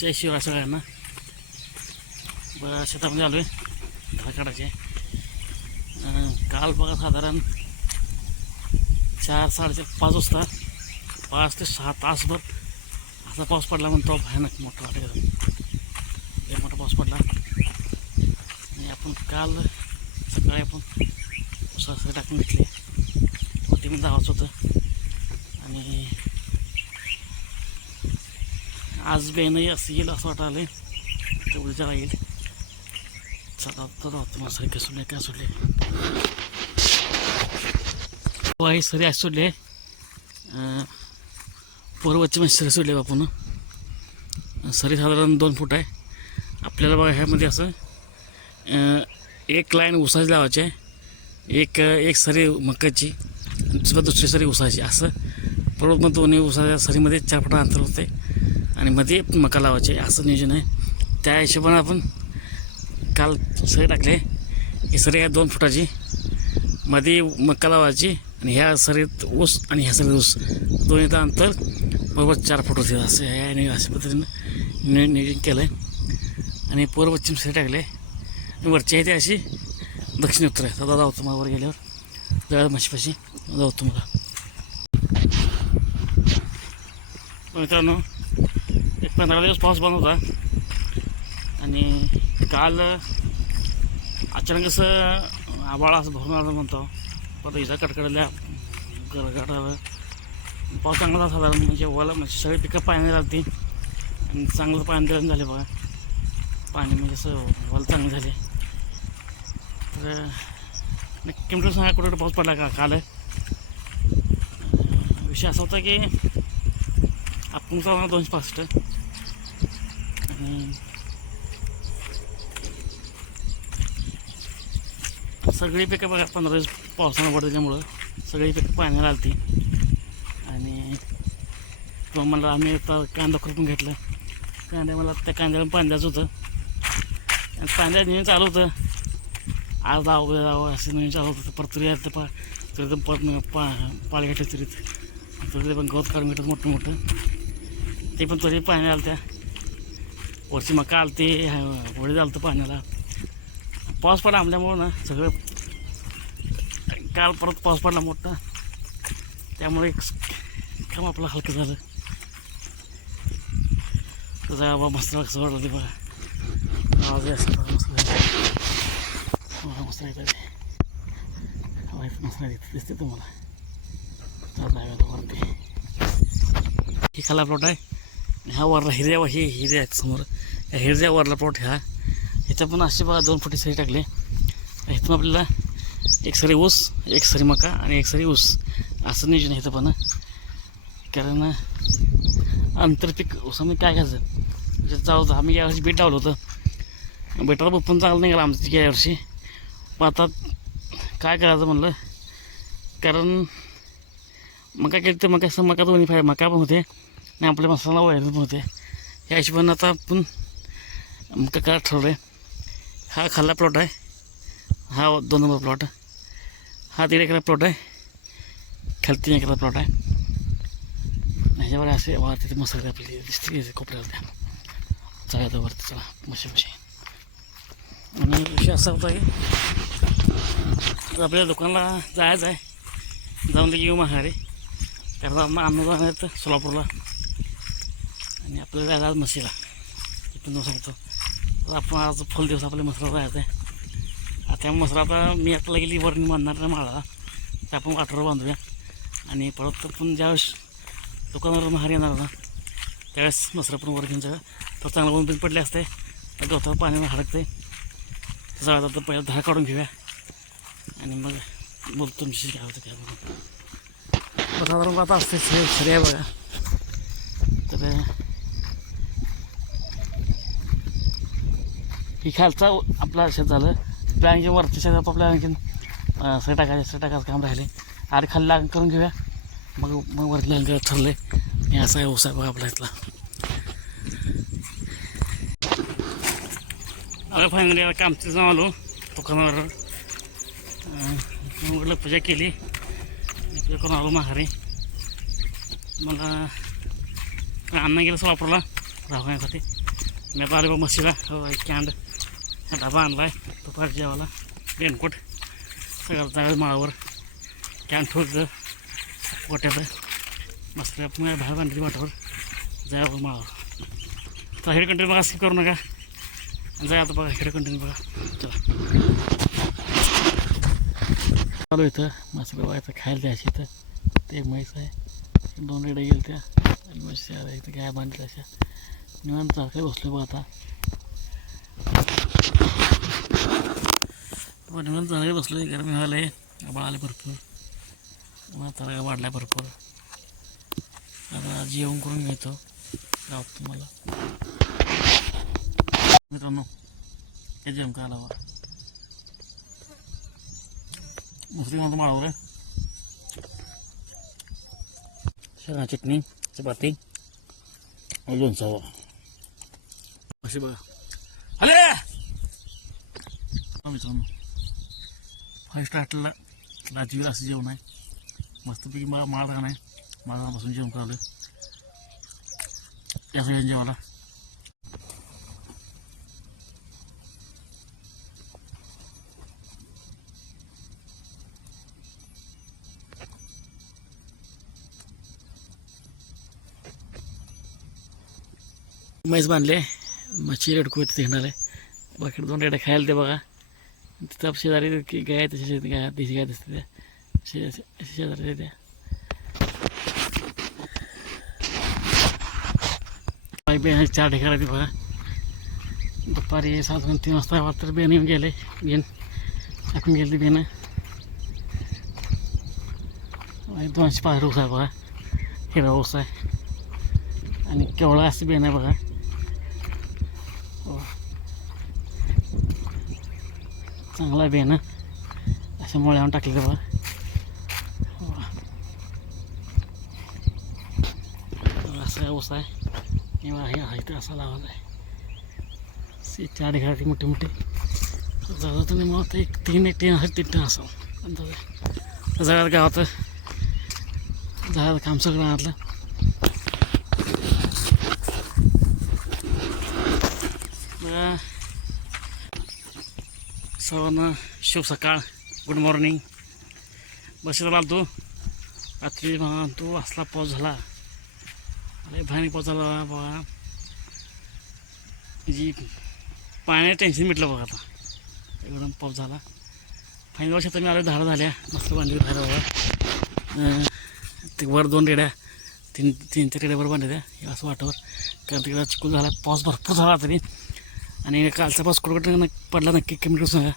जय शिवाय सगळ्यांना. बरं शेतामध्ये आलो आहे. धान काढायचे काल बघा साधारण चार साडेचार पाच वाजता पाच ते सहा तासभर असा पाऊस पडला म्हणतो. भयानक मोठा वाटेल मोठा पाऊस पडला. आणि आपण काल सकाळी आपण सरसरी टाकून घेतली. ते मी धावाच होतं. आणि आज बेनही असं येईल असं वाटायला तेवढी जरा येईल चला तर धावतो मग हो, सरी काय सोडले काय सोडले वाई सरी आज सोडले पूर्वची म्हणजे सरी सोडले बापून. सरी साधारण दोन फूट आहे. आपल्याला बघा ह्यामध्ये असं एक लाईन उसाची लावायची आहे. एक एक सरी मकाची दुसरं दुसरी सरी उसाची असं. परत मग दोन्ही उसाच्या सरीमध्ये चार फुटा अंतर होते. आणि मध्ये मका लावायचे असं नियोजन आहे. त्या हिशोबानं आपण काल सरी टाकले. ही सरी आहे दोन फुटाची मध्ये मका लावायची आणि ह्या सरीत ऊस आणि ह्या सरीत ऊस. दोन्हीचं अंतर बरोबर चार फूट होते. असं ह्या नि- अशा पद्धतीनं नि नियोजन केलं आहे आणि पूर्व पश्चिम सरी टाकले. आणि वरची आहे ती अशी दक्षिण उत्तर आहे. दादा जाऊ तुम्हाला गेल्यावर. जळा म्हशीपाशी. जाऊ तुम्हाला मित्रांनो पंधरा दिवस पाऊस बंद होता. आणि काल अचानक असं आबाळ असं भरून आलं म्हणतो. परत इजा कडकडल्या गरगट आलं पाऊस चांगला झाला साधारण म्हणजे ओला म्हणजे सगळी पिकं पाण्याला आली आणि चांगलं पाणी दिलं झाले बघा. पाणी म्हणजे असं वल चांगले झाले. तर नक्की म्हटलं सांगा कुठे कुठे पाऊस पडला का काल? विषय असा होता की आपण चालू दोनशे पासष्ट सगळी पिकं बघा पंधरा दिवस पावसानं पडत सगळी पिकं पाण्याला आलती. आणि तो मला आम्ही आता कांदा खुरपून घेतलं. कांद्या मला त्या कांद्याला पाणी द्यायचं होतं. आणि पाणी नेहमी चालू होतं. आज जावं उद्या जावं असं नेहमी चालू होतं. परत तरी आलं पा तरी तर परत पा पाळ घेतलं तरी तरी पण गवत काढून घेतलं मोठं मोठं. ते पण तरी पाणी आलं त्या वरची मका आलते वडी झालं होतं पाण्याला. पाऊस पडला आमल्यामुळं ना सगळं काल परत पाऊस पडला मोठा. त्यामुळे एक काम आपलं हलकं झालं. तुझा बाबा मस्त कसं वाटलं ते बघा. आवाज मस्त बघा मस्त ते मस्त येतं दिसते तुम्हाला. वरती. ही खाला प्लॉट आहे. ह्या वारला वरला हिरव्या हे हिरे आहेत समोर. या हिरव्या वरला प्लॉट ह्या इथं पण असे बघा दोन फुटी सरी टाकले. इथून आपल्याला एक सरी ऊस एक सरी मका आणि एक सरी ऊस. असं नियोजन आहे इथं पण. कारण आंतरपीक ऊसामध्ये काय घ्यायचं? जर जाऊ आम्ही यावर्षी बीट लावलं होतं. बेटाला पण चांगलं नाही गेलं आमचं यावर्षी पण आता काय करायचं म्हणलं? कारण मका केली तर मका असं मका दोन्ही फाय मका पण होते. आणि आपल्या मसाला वगैरे होते या हिशोबानं आता आपण मका काय ठरवलं आहे हा खाल्ला प्लॉट आहे. हा दोन नंबर प्लॉट हा दीड एकरा प्लॉट आहे. खाली तीन एकरा प्लॉट आहे. ह्याच्यावर असे वा तिथे मसाले आपली दिसते की कोपऱ्याला त्या. चला तर वरती चला. मशी मशी. आणि विषय असा होता की आता आपल्या दुकानाला जायचं आहे. जाऊन ते येऊ महारे कारण आम्ही जाणार आहेत सोलापूरला. आपल्याला आज म्हशीला. इथून सांगतो. आपण आज फुल दिवस आपल्या मसरा जायचं आहे आता त्या मसरा आता मी आता गेली वरणी बांधणार नाही माळाला. तर आपण वाटरवर बांधूया. आणि परत आपण ज्यावेळेस दुकानावर महार येणार ना त्यावेळेस मसरा पण वर घेऊन जाऊया. तर चांगलं ऊन बिन पडले असते तर गवतावर पाण्यावर हडकते. जाळा तर पहिला धार काढून घेऊया. आणि मग बोलतो तुमची काय होतं काय साधारण आता असते सरी बघा. तर ही खालचा आपला शेत झालं आपल्या आणखी वरच्या शेतात आपल्या आणखीन सरी टाकायचे सरी टाकायचं काम राहिले. आधी खाली लागण करून घेऊया. मग मग वरती ठरलं ठरले. हे असा व्यवसाय बघा आपला इथला. आम्ही फायनली कामचं जाऊन आलो. दुकानावर अं, म्हटलं पूजा केली. पूजा करून आलो माघारी. मला अन्न गेलं वापरला राहण्यासाठी मी आता आले बा म्हशीला हो, एक कॅन्ड डबा आणला आहे दुपार जेवाला रेनकोट सगळं जायचं माळावर. कॅन ठेवलं गोट्याचं मस्त बाहेर बांधली वाटावर. जायचं माळावर. तर हेड कंटिन्यू बघा स्किप करू नका. जाय आता बघा हेड कंटिन्यू बघा. चला. चालू इथं. मस्त बघायचं खायला द्यायची इथं. ते म्हैस आहे. दोन रेड्या गेल त्या. म्हशी इथं गाय बांधल्या अशा. निवांत सारखं बसलो बघा आता. मग चांगले चालू बसलो गरमी व्हायला आबाळ आले भरपूर. म्हातारा वाढला भरपूर. आता जेवण करून घेतो. गावात तुम्हाला. मित्रांनो हे जेवण करायला बघा दुसरी म्हणतो माळावर आहे शेंगा चटणी चपाती लोणचा लोणचं अशी बघा. अरे मित्रांनो. फर्स्ट स्टार्टला राजवीर असं जेवण आहे. मस्तपैकी मला माळ राहणं आहे. माळापासून जेवण करायला या सगळ्या जेवायला. म्हैस बांधले मच्छी रेडकू तिथे आहे बाकी दोन रेड्या खायला ते बघा. तिथं शेजारी की गाय तशी शेती गाय देशी गाय दिसते त्या शे- शेजारी त्या पाय बेन चार ढेकरा बघा दुपारी साधारण तीन वाजता वाजता बेन येऊन गेले बियाण टाकून गेली ती बेनं दोनशे पाच ऊस आहे बघा हिरवा ऊस आहे आणि केवळा असं बेन आहे बघा चांगला बी आहे ना अशा मुळ्यावर टाकले बघा. हो. असं ऊस आहे. किंवा हे आहे तर असा लावायला आहे. सी चार घराची मोठी मोठी. जवळ तुम्ही मग आता एक तीन एक तीन असं तीन टन असावं अंदाजे जगात गावात झालं काम सगळं आणलं बघा. सर्वांना शुभ सकाळ. गुड मॉर्निंग बशीला तू रात्री मग तो असला पाऊस झाला. अरे भयानक पाऊस झाला बघा. जी पाण्याचं टेन्शन मिटलं बघा आता. एकदम पाऊस झाला. फायनल वर्षात मी आलो धारा झाल्या. मस्त बांधली धारा बघा. ते वर दोन रेड्या तीन तीन चार रेड्यावर बांधल्या असं वाटावर. कारण तिकडे चिकूल झाला. पाऊस भरपूर झाला तरी आणि कालचा पाऊस कुठं पडला नक्की कमी करून सांगा.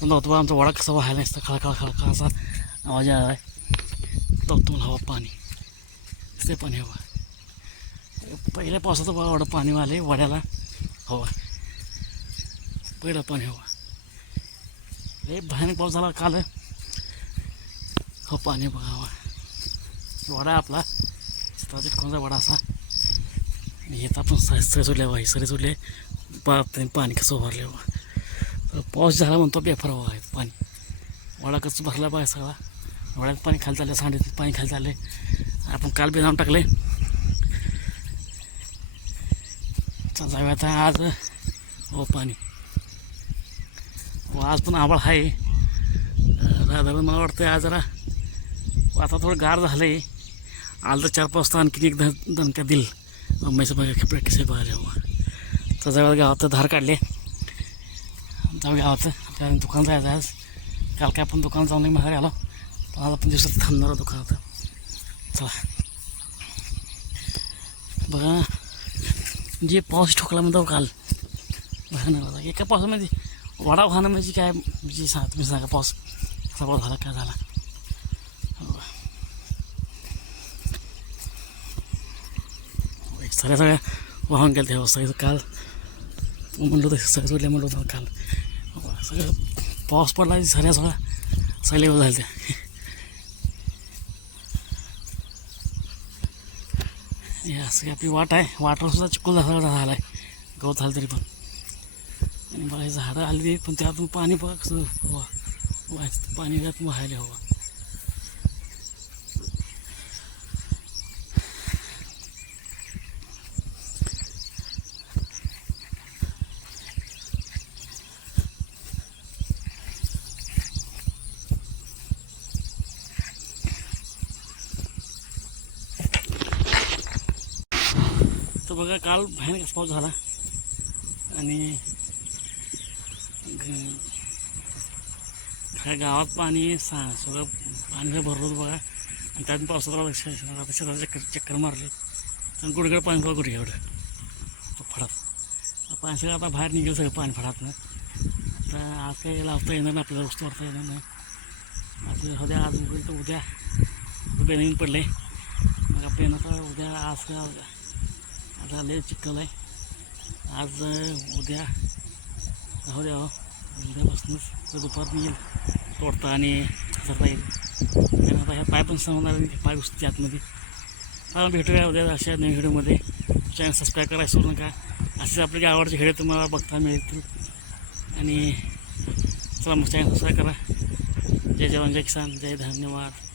समजा होतो आमचा वडा कसा व्हायला नसतं खळा खळा खळा खळा असा आवाज आला आहे तो तुम्हाला हवा पाणी. ते पाणी हवा. पहिल्या पावसाचं बघा वडं पाणी आले वड्याला हवा. पहिलं पाणी हवा. लय भयानक पाऊस झाला काल. हो पाणी बघा हवा. वडा आपला चित्राचा वडा असा. येत आपण सरी सरे वाई सरी सरे सोडले पा पाणी कसं उभारले पाऊस झाला म्हणतो बेफर आहे पाणी. वडा कसं भरला पाहिजे सगळा. वड्यात पाणी खाली चाललं सांडीत पाणी खाली चालले आपण काल बी जाऊन टाकले. चल जाऊया आता आज. हो पाणी. हो आज पण आभाळ आहे. साधारण मला वाटतं आज जरा आता थोडं गार झालं आहे आलं तर चार पाच तर आणखीन एक दणक्या दिल. अम्माईचं बघा की प्रॅक्टिस आहे बघा तर जवळ गावात धार काढले. जाऊ गावात. त्या दुकान जायचं आहे आज. काल काय आपण दुकान जाऊन बाहेर आलो. पण आज आपण दिवसात थांबणार दुकान दुकानात. चला. बघा. जे पाऊस ठोकला म्हणतो काल. भयानक एका पावसामध्ये वडा वाहणं म्हणजे काय? म्हणजे सांगा तुम्ही सांगा पाऊस. सगळं पाऊस झाला काय झाला? हो. एक सगळ्या सगळ्या वाहून गेलं त्या सगळं काल म्हणलं तसं सगळं सोडल्या म्हणलं होतं काल. सगळं पाऊस पडला सऱ्या सगळ्या सगळ्या झाल्या त्या. असं आपली वाट आहे. वाटावर सुद्धा चिकूल झाला झाला आहे गवत झालं तरी पण. आणि बघा झाडं आली पण त्यातून पाणी बघा पाणी त्यात व्हायला हवं बघा काल भयानक पाऊस झाला. आणि ग- गावात पाणी सा सगळं पाणी भरलं होतं बघा. आणि त्यात पावसाला लक्ष आता शेताला चक्कर चक्कर मारले. आणि गुडगड पाणी बघा गुडघे एवढं. फडात. पाणी सगळं आता बाहेर निघेल सगळं पाणी फडात ना तर आज काही लावता येणार नाही आपल्याला वस्तू वाढता येणार नाही. आपल्याला उद्या आज तर उद्या. बेनवीन पडले मग आपण आता उद्या आज काय आता चिखल आहे. आज उद्या राहू द्या हो. उद्यापासूनच दुपार येईल. तोडता आणि सरता येईल. कारण आता ह्या पाय पण समजणार पाय घुसते आतमध्ये. हा भेटूया उद्या अशा नवीन व्हिडिओमध्ये. चॅनल सबस्क्राईब करायला सोडू नका. असेच आपले आवडचे व्हिडिओ तुम्हाला बघता मिळतील. आणि चला मग चॅनल सबस्क्राईब करा. जय जवान जय किसान जय धन्यवाद.